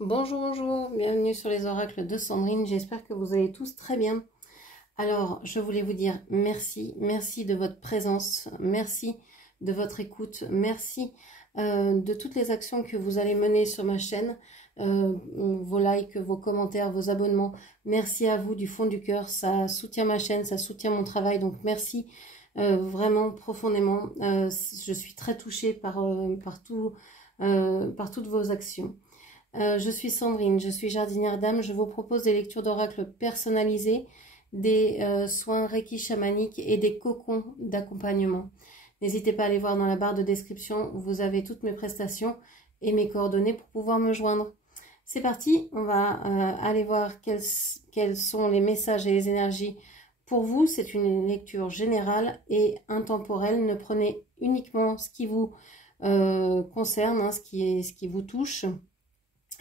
Bonjour, bonjour, bienvenue sur les oracles de Sandrine, j'espère que vous allez tous très bien. Alors, je voulais vous dire merci, merci de votre présence, merci de votre écoute, merci de toutes les actions que vous allez mener sur ma chaîne, vos likes, vos commentaires, vos abonnements. Merci à vous du fond du cœur, ça soutient ma chaîne, ça soutient mon travail, donc merci vraiment profondément. Je suis très touchée par toutes vos actions. Je suis Sandrine, je suis jardinière d'âme. Je vous propose des lectures d'oracle personnalisées, des soins Reiki chamaniques et des cocons d'accompagnement. N'hésitez pas à aller voir dans la barre de description, vous avez toutes mes prestations et mes coordonnées pour pouvoir me joindre. C'est parti, on va aller voir quels sont les messages et les énergies pour vous. C'est une lecture générale et intemporelle. Ne prenez uniquement ce qui vous concerne, hein, ce qui vous touche.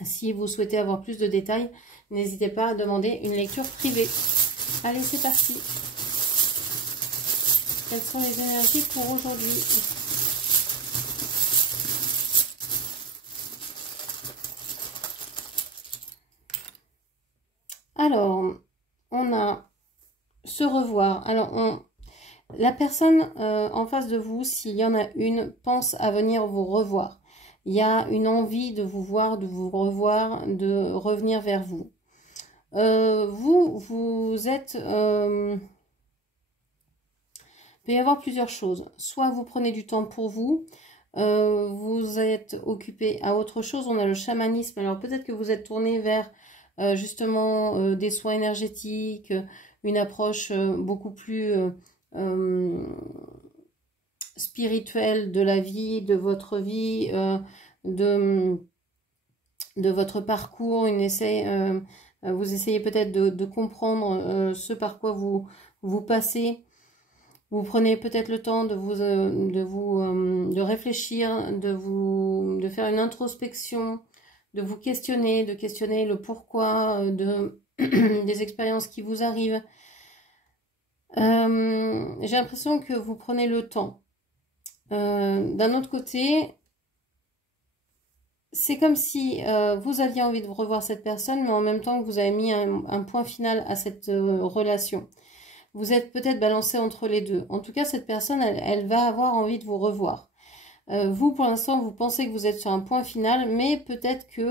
Si vous souhaitez avoir plus de détails, n'hésitez pas à demander une lecture privée. Allez, c'est parti. Quelles sont les énergies pour aujourd'hui? Alors, on a se revoir. Alors, la personne en face de vous, s'il y en a une, pense à venir vous revoir. Il y a une envie de vous voir, de vous revoir, de revenir vers vous. Vous êtes... il peut y avoir plusieurs choses. Soit vous prenez du temps pour vous, vous êtes occupé à autre chose. On a le chamanisme. Alors peut-être que vous êtes tourné vers justement des soins énergétiques, une approche beaucoup plus... spirituelle de la vie, de votre vie, de votre parcours. Vous essayez peut-être de comprendre ce par quoi vous passez. Vous prenez peut-être le temps de réfléchir, de faire une introspection, de vous questionner, de questionner le pourquoi des expériences qui vous arrivent. J'ai l'impression que vous prenez le temps. D'un autre côté, c'est comme si vous aviez envie de revoir cette personne, mais en même temps que vous avez mis un point final à cette relation. Vous êtes peut-être balancé entre les deux. En tout cas, cette personne, elle va avoir envie de vous revoir. Vous, pour l'instant, vous pensez que vous êtes sur un point final, mais peut-être que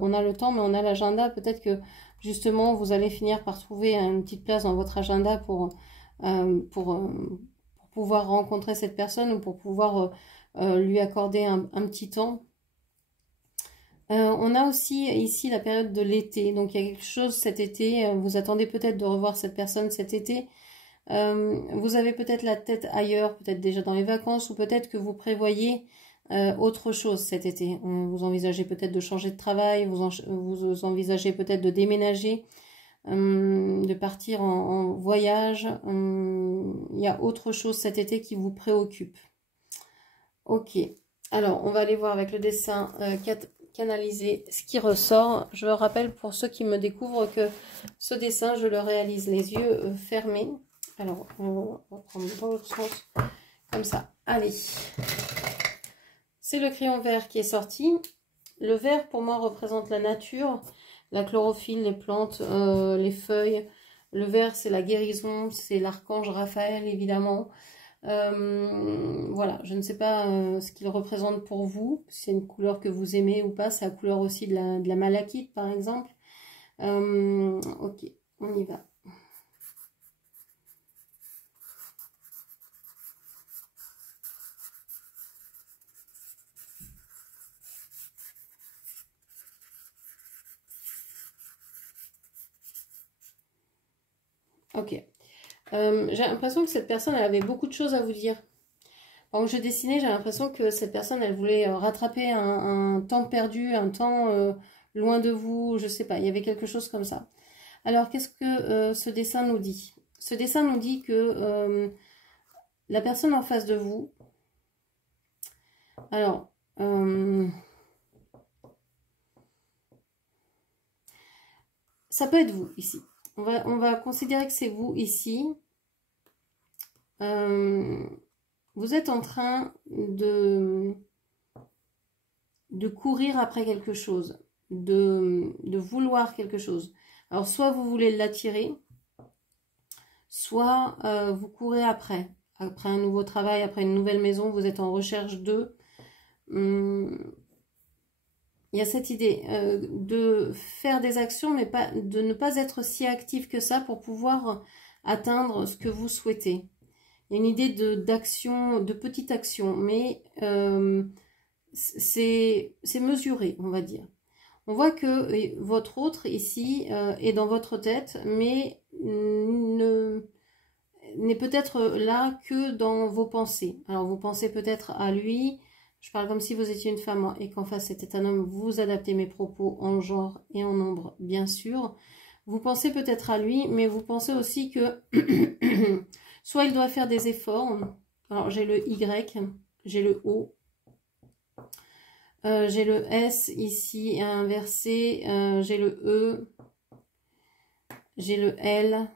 on a le temps, mais on a l'agenda. Peut-être que justement, vous allez finir par trouver une petite place dans votre agenda pour pouvoir rencontrer cette personne ou pour pouvoir lui accorder un petit temps. On a aussi ici la période de l'été, donc il y a quelque chose cet été, vous attendez peut-être de revoir cette personne cet été, vous avez peut-être la tête ailleurs, peut-être déjà dans les vacances, ou peut-être que vous prévoyez autre chose cet été. Vous envisagez peut-être de changer de travail, vous envisagez peut-être de déménager, de partir en voyage. Il y a autre chose cet été qui vous préoccupe. Ok, alors on va aller voir avec le dessin canalisé ce qui ressort. Je rappelle pour ceux qui me découvrent que ce dessin, je le réalise les yeux fermés. Alors, on va prendre dans l'autre sens, comme ça. Allez, c'est le crayon vert qui est sorti. Le vert, pour moi, représente la nature, la chlorophylle, les plantes, les feuilles. Le vert, c'est la guérison, c'est l'archange Raphaël, évidemment. Voilà, je ne sais pas ce qu'il représente pour vous. C'est une couleur que vous aimez ou pas. C'est la couleur aussi de la malachite, par exemple. Ok, on y va. Ok. J'ai l'impression que cette personne, elle avait beaucoup de choses à vous dire. Pendant que je dessinais, j'ai l'impression que cette personne, elle voulait rattraper un temps perdu, un temps loin de vous, je sais pas, il y avait quelque chose comme ça. Alors, qu'est-ce que ce dessin nous dit? Ce dessin nous dit que la personne en face de vous, alors, ça peut être vous ici. On va considérer que c'est vous ici. Vous êtes en train de courir après quelque chose. de vouloir quelque chose. Alors, soit vous voulez l'attirer, soit vous courez après. Après un nouveau travail, après une nouvelle maison, vous êtes en recherche de... il y a cette idée de faire des actions, mais pas, de ne pas être si actif que ça pour pouvoir atteindre ce que vous souhaitez. Il y a une idée d'action, de petite action, mais c'est mesuré, on va dire. On voit que votre autre ici est dans votre tête, mais n'est peut-être là que dans vos pensées. Alors vous pensez peut-être à lui, je parle comme si vous étiez une femme et qu'en face c'était un homme, vous adaptez mes propos en genre et en nombre, bien sûr. Vous pensez peut-être à lui, mais vous pensez aussi que soit il doit faire des efforts. Alors j'ai le Y, j'ai le O, j'ai le S ici inversé, j'ai le E, j'ai le L,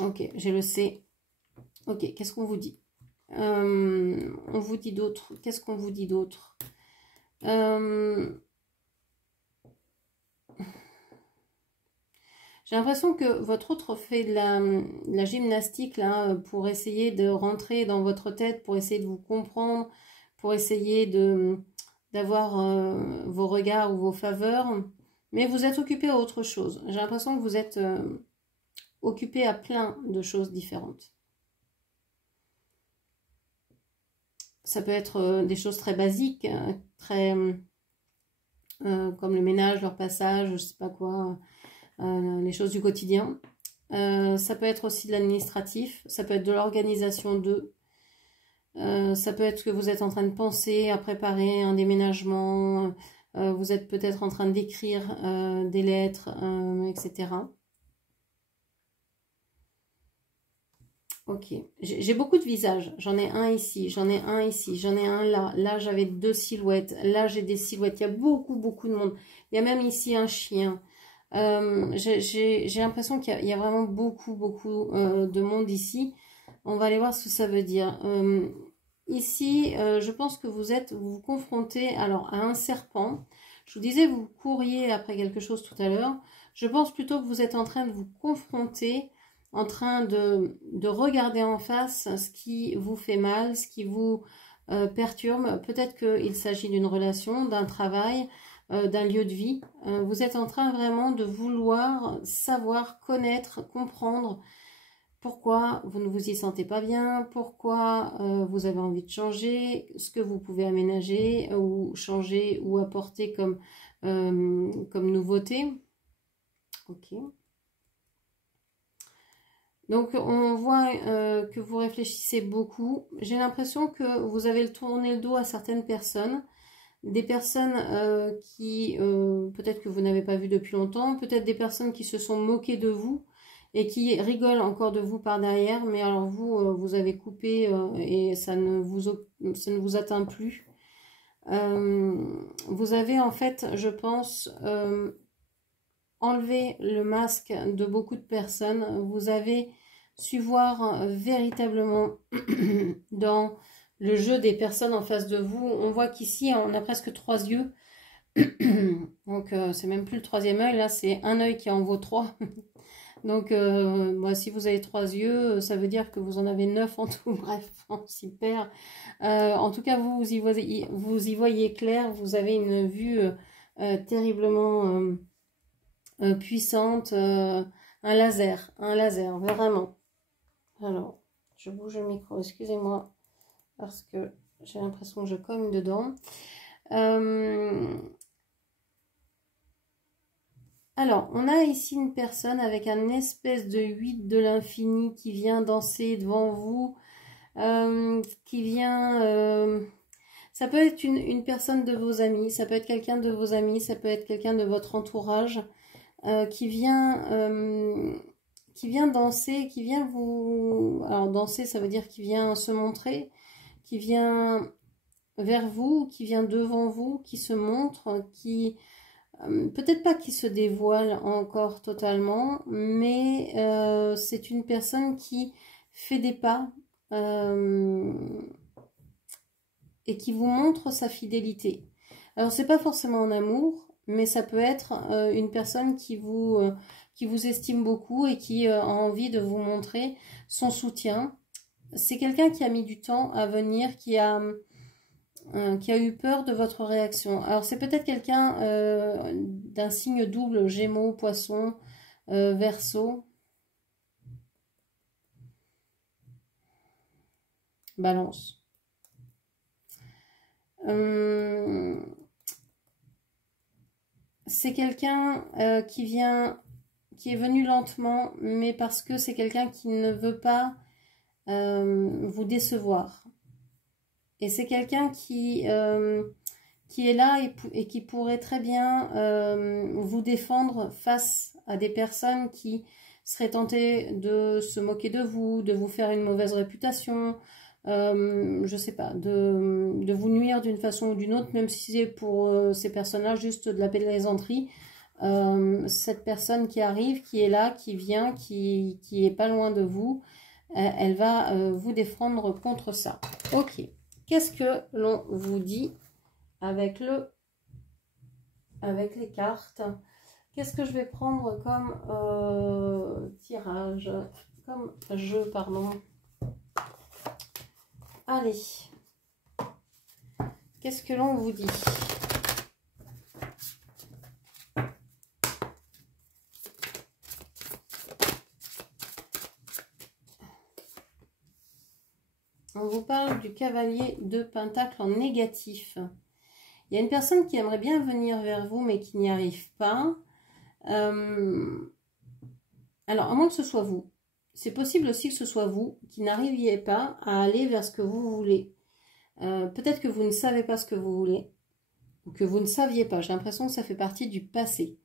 ok, j'ai le C. Ok, qu'est-ce qu'on vous dit? On vous dit d'autres. Qu'est-ce qu'on vous dit d'autre? J'ai l'impression que votre autre fait de la gymnastique là pour essayer de rentrer dans votre tête, pour essayer de vous comprendre, pour essayer d'avoir vos regards ou vos faveurs. Mais vous êtes occupé à autre chose. J'ai l'impression que vous êtes occupé à plein de choses différentes. Ça peut être des choses très basiques, très comme le ménage, leur passage, je sais pas quoi, les choses du quotidien. Ça peut être aussi de l'administratif, ça peut être de l'organisation de, ça peut être que vous êtes en train de penser à préparer un déménagement, vous êtes peut-être en train d'écrire des lettres, etc. Ok, j'ai beaucoup de visages, j'en ai un ici, j'en ai un ici, j'en ai un là, là j'avais 2 silhouettes, là j'ai des silhouettes, il y a beaucoup de monde, il y a même ici un chien. J'ai l'impression qu'il y a vraiment beaucoup de monde ici. On va aller voir ce que ça veut dire. Ici, je pense que vous confrontez alors à un serpent. Je vous disais, vous couriez après quelque chose tout à l'heure. Je pense plutôt que vous êtes en train de vous confronter, en train de regarder en face ce qui vous fait mal, ce qui vous perturbe. Peut-être qu'il s'agit d'une relation, d'un travail, d'un lieu de vie. Vous êtes en train vraiment de vouloir savoir, connaître, comprendre pourquoi vous ne vous y sentez pas bien, pourquoi vous avez envie de changer, ce que vous pouvez aménager ou changer ou apporter comme nouveauté. Ok. Donc on voit que vous réfléchissez beaucoup. J'ai l'impression que vous avez tourné le dos à certaines personnes. Des personnes qui, peut-être que vous n'avez pas vu depuis longtemps, peut-être des personnes qui se sont moquées de vous et qui rigolent encore de vous par derrière, mais alors vous, vous avez coupé et ça ne vous atteint plus. Vous avez en fait, je pense, enlevé le masque de beaucoup de personnes. Vous avez su voir véritablement dans le jeu des personnes en face de vous. On voit qu'ici, on a presque 3 yeux. Donc, c'est même plus le 3e œil. Là, c'est un œil qui en vaut 3. Donc, si vous avez 3 yeux, ça veut dire que vous en avez 9 en tout. Bref, on s'y perd. En tout cas, vous y voyez clair. Vous avez une vue terriblement puissante. Un laser, vraiment. Alors, je bouge le micro, excusez-moi. Parce que j'ai l'impression que je cogne dedans. Alors, on a ici une personne avec un espèce de 8 de l'infini qui vient danser devant vous, qui vient... ça peut être une personne de vos amis, ça peut être quelqu'un de vos amis, ça peut être quelqu'un de votre entourage qui vient danser, qui vient vous... Alors, danser, ça veut dire qu'il vient se montrer, qui vient vers vous, qui vient devant vous, qui se montre, qui peut-être pas qui se dévoile encore totalement, mais c'est une personne qui fait des pas et qui vous montre sa fidélité. Alors, c'est pas forcément en amour, mais ça peut être une personne qui vous estime beaucoup et qui a envie de vous montrer son soutien. C'est quelqu'un qui a mis du temps à venir, qui a eu peur de votre réaction. Alors, c'est peut-être quelqu'un d'un signe double, Gémeaux, Poisson, Verseau, Balance. C'est quelqu'un qui est venu lentement, mais parce que c'est quelqu'un qui ne veut pas vous décevoir. Et c'est quelqu'un qui est là et qui pourrait très bien vous défendre face à des personnes qui seraient tentées de se moquer de vous, de vous faire une mauvaise réputation, je sais pas, de vous nuire d'une façon ou d'une autre, même si c'est pour ces personnes-là juste de la plaisanterie. Cette personne qui arrive, qui est là, qui vient, qui est pas loin de vous, elle va vous défendre contre ça. Ok, qu'est-ce que l'on vous dit avec les cartes? Qu'est-ce que je vais prendre comme tirage, comme jeu, pardon. Allez, qu'est-ce que l'on vous dit? On vous parle du cavalier de Pentacle en négatif. Il y a une personne qui aimerait bien venir vers vous, mais qui n'y arrive pas. Alors, à moins que ce soit vous. C'est possible aussi que ce soit vous qui n'arriviez pas à aller vers ce que vous voulez. Peut-être que vous ne savez pas ce que vous voulez. Ou que vous ne saviez pas. J'ai l'impression que ça fait partie du passé.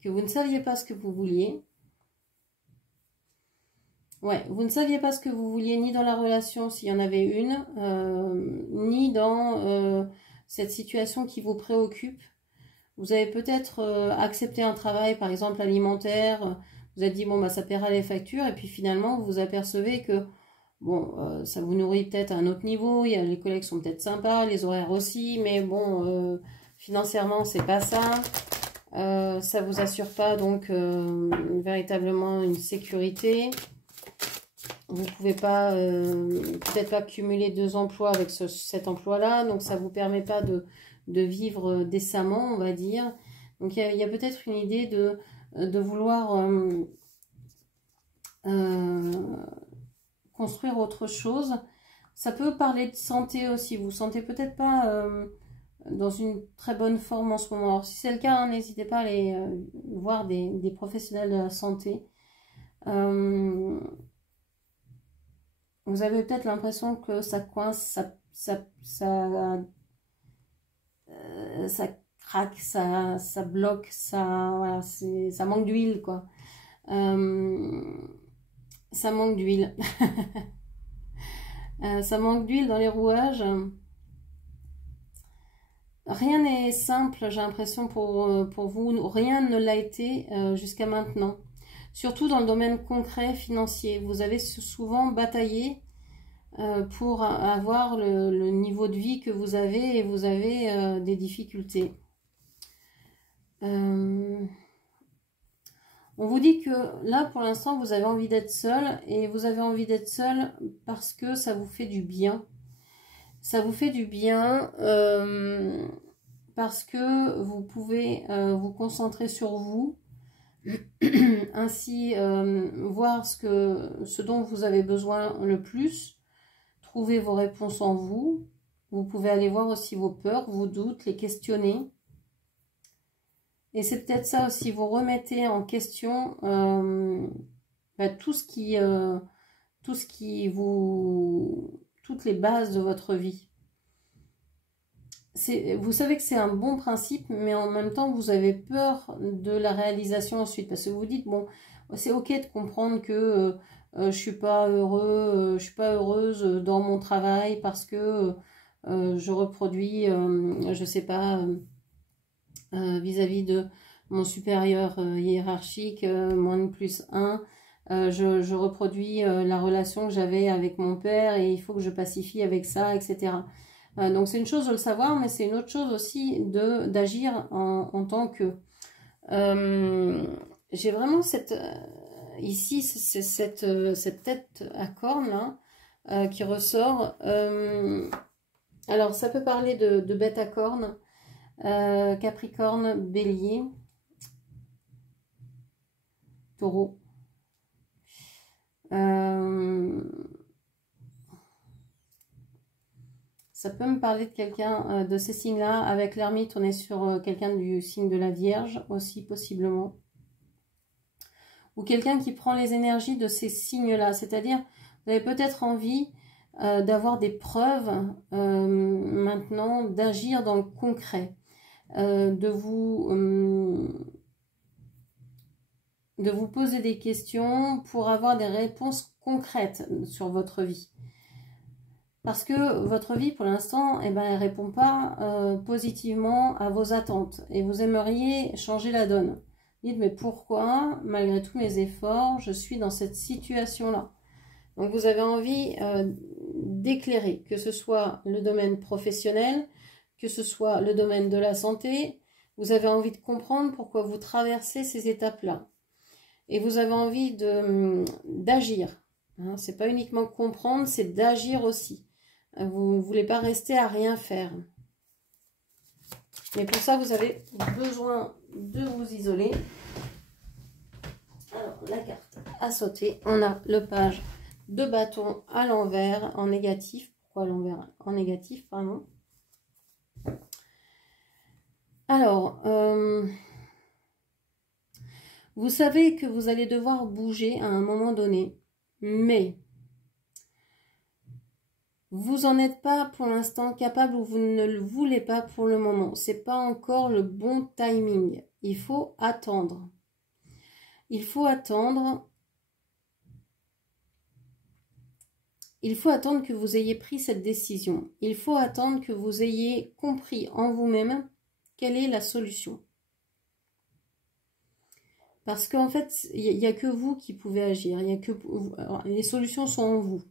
Que vous ne saviez pas ce que vous vouliez. Ouais, vous ne saviez pas ce que vous vouliez ni dans la relation s'il y en avait une, ni dans cette situation qui vous préoccupe. Vous avez peut-être accepté un travail, par exemple alimentaire, vous avez dit bon bah ça paiera les factures, et puis finalement vous vous apercevez que bon ça vous nourrit peut-être à un autre niveau, les collègues sont peut-être sympas, les horaires aussi, mais bon financièrement c'est pas ça. Ça vous assure pas donc véritablement une sécurité. Vous pouvez pas peut-être pas cumuler 2 emplois avec cet emploi-là, donc ça vous permet pas de vivre décemment, on va dire. Donc il y a peut-être une idée de vouloir construire autre chose. Ça peut parler de santé aussi. Vous vous sentez peut-être pas dans une très bonne forme en ce moment. Alors si c'est le cas, hein, n'hésitez pas à aller voir des professionnels de la santé. Vous avez peut-être l'impression que ça coince, ça craque, ça bloque, voilà, ça manque d'huile, quoi. Ça manque d'huile. Ça manque d'huile dans les rouages. Rien n'est simple, j'ai l'impression, pour vous. Rien ne l'a été jusqu'à maintenant. Surtout dans le domaine concret, financier. Vous avez souvent bataillé pour avoir le niveau de vie que vous avez, et vous avez des difficultés. On vous dit que là, pour l'instant, vous avez envie d'être seul, et vous avez envie d'être seul parce que ça vous fait du bien. Ça vous fait du bien parce que vous pouvez vous concentrer sur vous, ainsi voir ce dont vous avez besoin le plus, trouver vos réponses en vous. Vous pouvez aller voir aussi vos peurs, vos doutes, les questionner. Et c'est peut-être ça aussi, vous remettez en question tout ce qui toutes les bases de votre vie. Vous savez que c'est un bon principe, mais en même temps, vous avez peur de la réalisation ensuite. Parce que vous vous dites, bon, c'est ok de comprendre que je suis pas heureux, je suis pas heureuse dans mon travail parce que je reproduis, je sais pas, vis-à-vis de mon supérieur hiérarchique, moins plus 1, je reproduis la relation que j'avais avec mon père et il faut que je pacifie avec ça, etc. Donc c'est une chose de le savoir, mais c'est une autre chose aussi d'agir en tant que... j'ai vraiment ici cette tête à cornes là qui ressort. Alors ça peut parler de bête à cornes, Capricorne, Bélier, Taureau. Ça peut me parler de quelqu'un de ces signes-là. Avec l'ermite, on est sur quelqu'un du signe de la Vierge aussi, possiblement. Ou quelqu'un qui prend les énergies de ces signes-là. C'est-à-dire, vous avez peut-être envie d'avoir des preuves maintenant, d'agir dans le concret. De vous poser des questions pour avoir des réponses concrètes sur votre vie. Parce que votre vie, pour l'instant, elle ne répond pas positivement à vos attentes. Et vous aimeriez changer la donne. Dites, mais pourquoi, malgré tous mes efforts, je suis dans cette situation-là? Donc, vous avez envie d'éclairer, que ce soit le domaine professionnel, que ce soit le domaine de la santé. Vous avez envie de comprendre pourquoi vous traversez ces étapes-là. Et vous avez envie d'agir. Hein, c'est pas uniquement comprendre, c'est d'agir aussi. Vous ne voulez pas rester à rien faire. Mais pour ça, vous avez besoin de vous isoler. Alors, la carte à sauter. On a le page de bâton à l'envers, en négatif. Pourquoi à l'envers? En négatif, pardon. Alors, vous savez que vous allez devoir bouger à un moment donné. Mais vous n'en êtes pas pour l'instant capable ou vous ne le voulez pas pour le moment. Ce n'est pas encore le bon timing. Il faut attendre. Il faut attendre. Il faut attendre que vous ayez pris cette décision. Il faut attendre que vous ayez compris en vous-même quelle est la solution. Parce qu'en fait, il n'y a que vous qui pouvez agir. Il y a que, alors, les solutions sont en vous.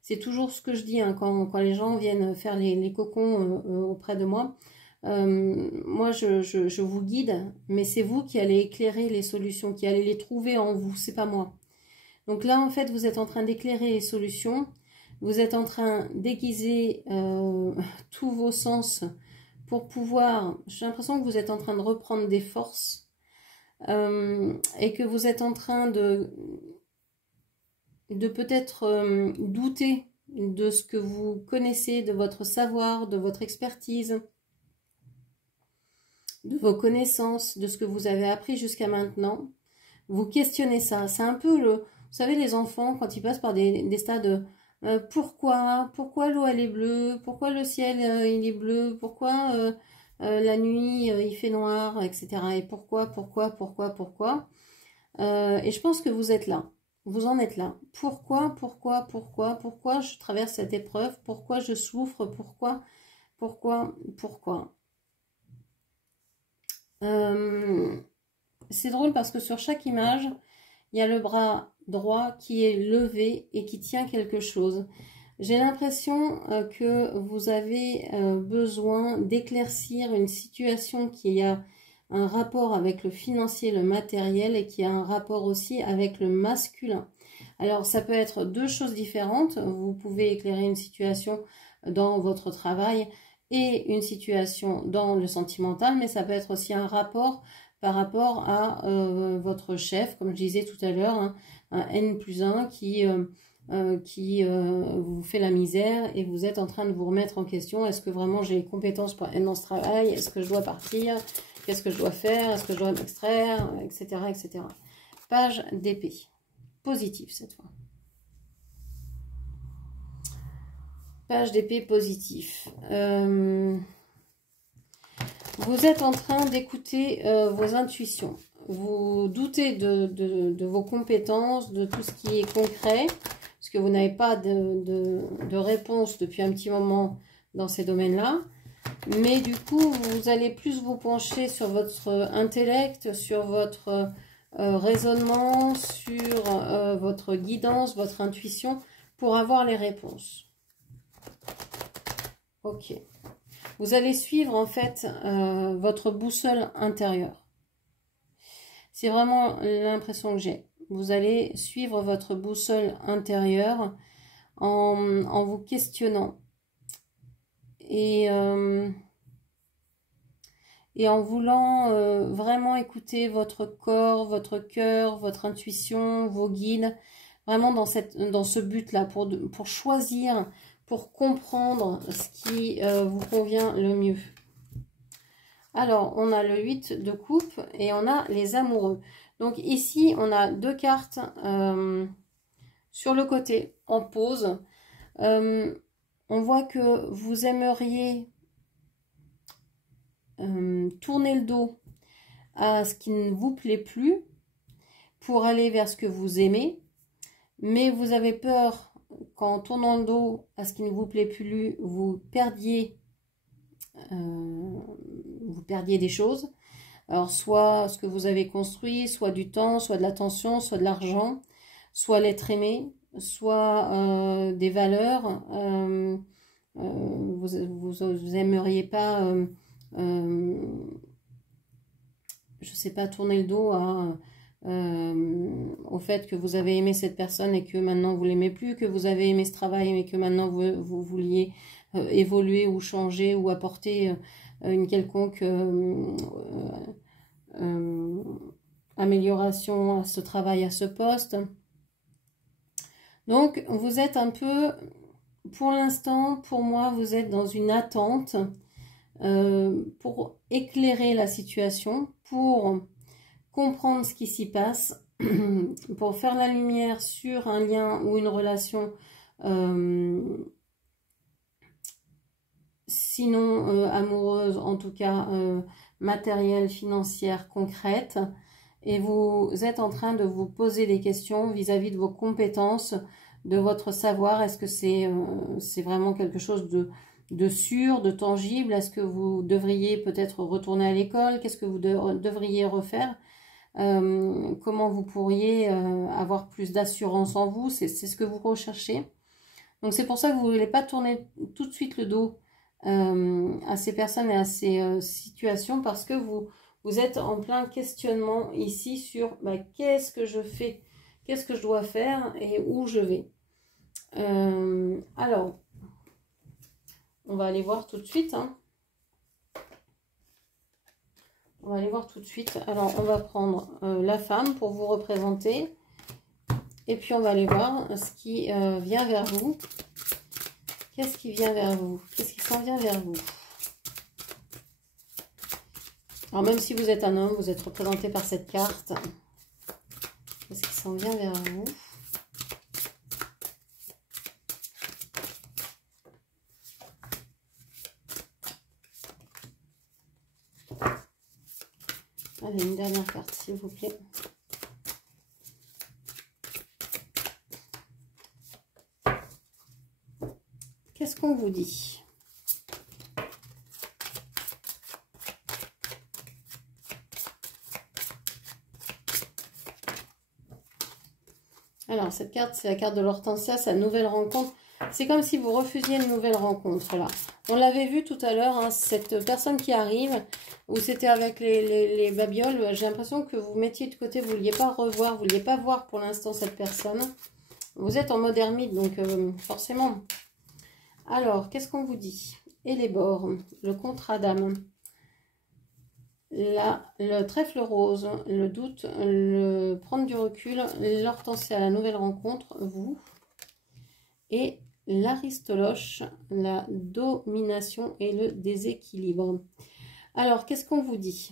C'est toujours ce que je dis hein, quand les gens viennent faire les cocons auprès de moi. Moi, je vous guide, mais c'est vous qui allez éclairer les solutions, qui allez les trouver en vous, c'est pas moi. Donc là, en fait, vous êtes en train d'éclairer les solutions. Vous êtes en train d'aiguiser tous vos sens pour pouvoir... J'ai l'impression que vous êtes en train de reprendre des forces et que vous êtes en train de peut-être douter de ce que vous connaissez, de votre savoir, de votre expertise, de vos connaissances, de ce que vous avez appris jusqu'à maintenant. Vous questionnez ça. C'est un peu le... Vous savez, les enfants, quand ils passent par des stades... pourquoi l'eau elle est bleue? Pourquoi le ciel il est bleu? Pourquoi la nuit il fait noir, etc. Et pourquoi et je pense que vous êtes là. Vous en êtes là. Pourquoi je traverse cette épreuve? Pourquoi je souffre? Pourquoi c'est drôle parce que sur chaque image, il y a le bras droit qui est levé et qui tient quelque chose. J'ai l'impression que vous avez besoin d'éclaircir une situation qui a un rapport avec le financier, le matériel et qui a un rapport aussi avec le masculin. Alors ça peut être deux choses différentes. Vous pouvez éclairer une situation dans votre travail et une situation dans le sentimental, mais ça peut être aussi un rapport par rapport à votre chef, comme je disais tout à l'heure, hein, un N+1 qui vous fait la misère et vous êtes en train de vous remettre en question. Est-ce que vraiment j'ai les compétences pour être dans ce travail? Est-ce que je dois partir? Qu'est-ce que je dois faire? Est-ce que je dois m'extraire? Etc. etc. Page d'épée. Positive cette fois. Page d'épée positif. Vous êtes en train d'écouter vos intuitions. Vous doutez de vos compétences, de tout ce qui est concret, parce que vous n'avez pas de réponse depuis un petit moment dans ces domaines-là. Mais du coup, vous allez plus vous pencher sur votre intellect, sur votre raisonnement, sur votre guidance, votre intuition, pour avoir les réponses. Ok. Vous allez suivre en fait votre boussole intérieure. C'est vraiment l'impression que j'ai. Vous allez suivre votre boussole intérieure en vous questionnant. Et en voulant vraiment écouter votre corps, votre cœur, votre intuition, vos guides, vraiment dans ce but-là, pour choisir, pour comprendre ce qui vous convient le mieux. Alors, on a le 8 de coupe et on a les amoureux. Donc ici, on a deux cartes sur le côté, en pause. On voit que vous aimeriez tourner le dos à ce qui ne vous plaît plus pour aller vers ce que vous aimez, mais vous avez peur qu'en tournant le dos à ce qui ne vous plaît plus, vous perdiez des choses. Alors soit ce que vous avez construit, soit du temps, soit de l'attention, soit de l'argent, soit l'être aimé, soit des valeurs. Vous aimeriez pas je sais pas, tourner le dos au fait que vous avez aimé cette personne et que maintenant vous l'aimez plus, que vous avez aimé ce travail mais que maintenant vous vouliez évoluer ou changer ou apporter une quelconque amélioration à ce travail, à ce poste. Donc vous êtes un peu, pour l'instant, pour moi, vous êtes dans une attente pour éclairer la situation, pour comprendre ce qui s'y passe, pour faire la lumière sur un lien ou une relation, sinon amoureuse, en tout cas matérielle, financière, concrète. Et vous êtes en train de vous poser des questions vis-à-vis de vos compétences, de votre savoir. Est-ce que c'est vraiment quelque chose de sûr, de tangible? Est-ce que vous devriez peut-être retourner à l'école? Qu'est-ce que vous devriez refaire? Comment vous pourriez avoir plus d'assurance en vous? C'est ce que vous recherchez. Donc c'est pour ça que vous ne voulez pas tourner tout de suite le dos à ces personnes et à ces situations, parce que vous êtes en plein questionnement ici sur qu'est-ce que je fais, qu'est-ce que je dois faire et où je vais. Alors, on va aller voir tout de suite. On va aller voir tout de suite. Alors, on va prendre la femme pour vous représenter. Et puis, on va aller voir ce qui vient vers vous. Qu'est-ce qui vient vers vous? Qu'est-ce qui s'en vient vers vous? Alors, même si vous êtes un homme, vous êtes représenté par cette carte. Qu'est-ce qui s'en vient vers vous? Allez, une dernière carte, s'il vous plaît. Qu'est-ce qu'on vous dit? Alors, cette carte, c'est la carte de l'hortensia, sa nouvelle rencontre. C'est comme si vous refusiez une nouvelle rencontre, là. On l'avait vu tout à l'heure, cette personne qui arrive, où c'était avec les babioles. J'ai l'impression que vous mettiez de côté, vous ne vouliez pas revoir, vous ne vouliez pas voir pour l'instant cette personne. Vous êtes en mode ermite, donc forcément. Alors, qu'est-ce qu'on vous dit? Et les bords, le contrat d'âme. Le trèfle rose, le doute, le prendre du recul, l'hortensia, la nouvelle rencontre, vous. Et l'aristoloche, la domination et le déséquilibre. Alors, qu'est-ce qu'on vous dit?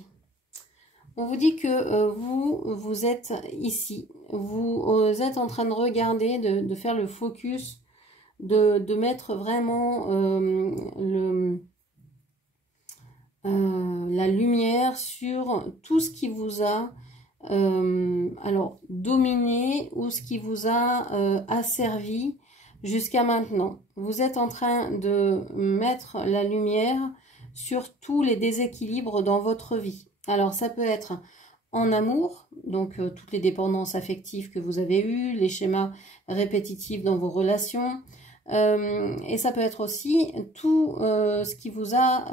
On vous dit que vous êtes ici. Vous êtes en train de regarder, de faire le focus, de mettre vraiment la lumière sur tout ce qui vous a alors dominé ou ce qui vous a asservi jusqu'à maintenant. Vous êtes en train de mettre la lumière sur tous les déséquilibres dans votre vie. Alors ça peut être en amour, donc toutes les dépendances affectives que vous avez eues, les schémas répétitifs dans vos relations, Et ça peut être aussi tout ce qui vous a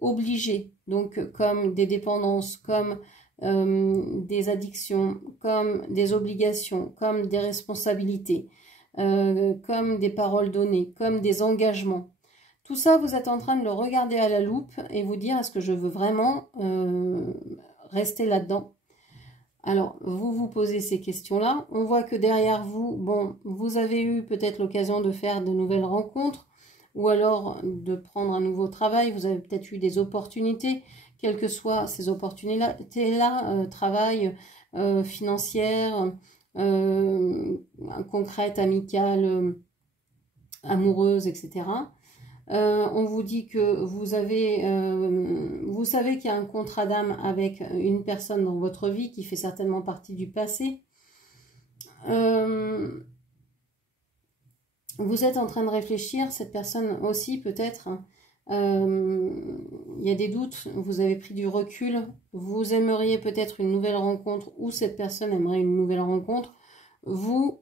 obligé, donc comme des dépendances, comme des addictions, comme des obligations, comme des responsabilités, comme des paroles données, comme des engagements. Tout ça, vous êtes en train de le regarder à la loupe et vous dire, est-ce que je veux vraiment rester là-dedans? Alors, vous vous posez ces questions-là. On voit que derrière vous, bon, vous avez eu peut-être l'occasion de faire de nouvelles rencontres ou alors de prendre un nouveau travail. Vous avez peut-être eu des opportunités, quelles que soient ces opportunités-là, travail, financière, concrète, amicale, amoureuse, etc. On vous dit que vous avez, vous savez qu'il y a un contrat d'âme avec une personne dans votre vie qui fait certainement partie du passé. Vous êtes en train de réfléchir, cette personne aussi peut-être, il y a des doutes, vous avez pris du recul, vous aimeriez peut-être une nouvelle rencontre ou cette personne aimerait une nouvelle rencontre. Vous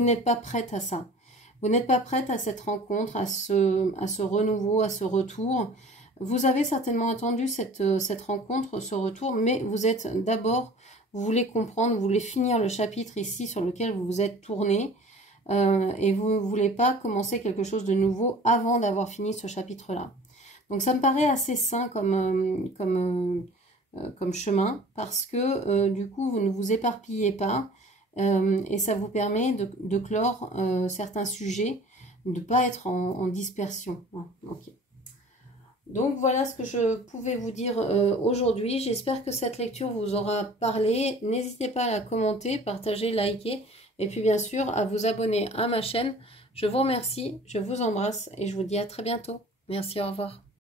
n'êtes pas prête à ça. Vous n'êtes pas prête à cette rencontre, à ce renouveau, à ce retour. Vous avez certainement attendu cette rencontre, ce retour, mais vous êtes d'abord, vous voulez comprendre, vous voulez finir le chapitre ici sur lequel vous vous êtes tourné et vous ne voulez pas commencer quelque chose de nouveau avant d'avoir fini ce chapitre-là. Donc ça me paraît assez sain comme chemin parce que du coup, vous ne vous éparpillez pas. Et ça vous permet de clore certains sujets, de ne pas être en dispersion. Okay. Donc voilà ce que je pouvais vous dire aujourd'hui. J'espère que cette lecture vous aura parlé. N'hésitez pas à la commenter, partager, liker et puis bien sûr à vous abonner à ma chaîne. Je vous remercie, je vous embrasse et je vous dis à très bientôt. Merci, au revoir.